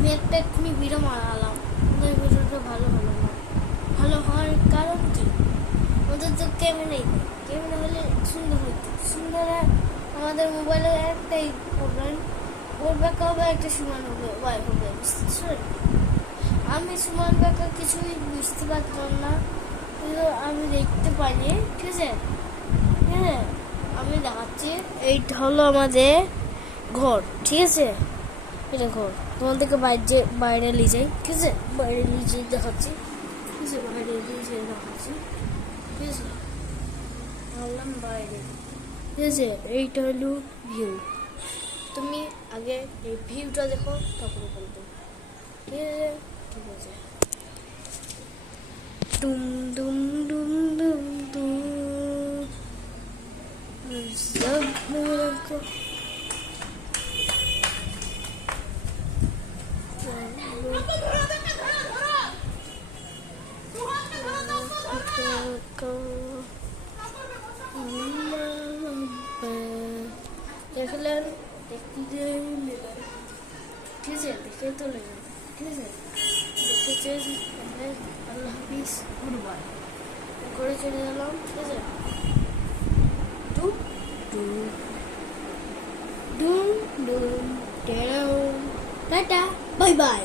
আমি একটা এক্ষুনি ভিডিও বানালাম, কিন্তু ভিডিওটা ভালো হলো না। ভালো হওয়ার কারণ কি? আমাদের তো ক্যামেরাই নেই। ক্যামেরা হলে সুন্দর হতো। সুন্দর আমাদের মোবাইলের একটাই প্রবলেম, ওর ব্যাকা হবে একটা সমান হবে, ওয়াই হবে, বুঝতে? আমি সমান ব্যাকা কিছুই বুঝতে পারতাম না, কিন্তু আমি দেখতে পাইনি। ঠিক আছে, ঠিক আছে, আমি দেখাচ্ছি। এইটা হলো আমাদের ঘর, ঠিক আছে? এটা ঘর। তোমাদেরকে বাইরে নিয়ে যাই, ঠিক আছে? বাইরে নিয়ে যেয়ে দেখাচ্ছি, ঠিক আছে? বাইরে নিয়ে যেয়ে দেখাচ্ছি, ঠিক আছে? বললাম বাইরে, ঠিক আছে? এইটা হলো ভিউ। তুমি আগে এই ভিউটা দেখো, তারপরে বলবো, ঠিক আছে? ঠিক আছে। ডুম ডুম ডুম ডুম ডুম সব মেরে দেখলেন, দেখতে ঠিক আছে? দেখে তো লেগে, ঠিক আছে? দেখেছেন, আল্লাহ হাফিজ, গুড বাই করে চলে গেলাম, ঠিক আছে? ডুম ডুম ডুম ডুম, টাটা, বাই বাই।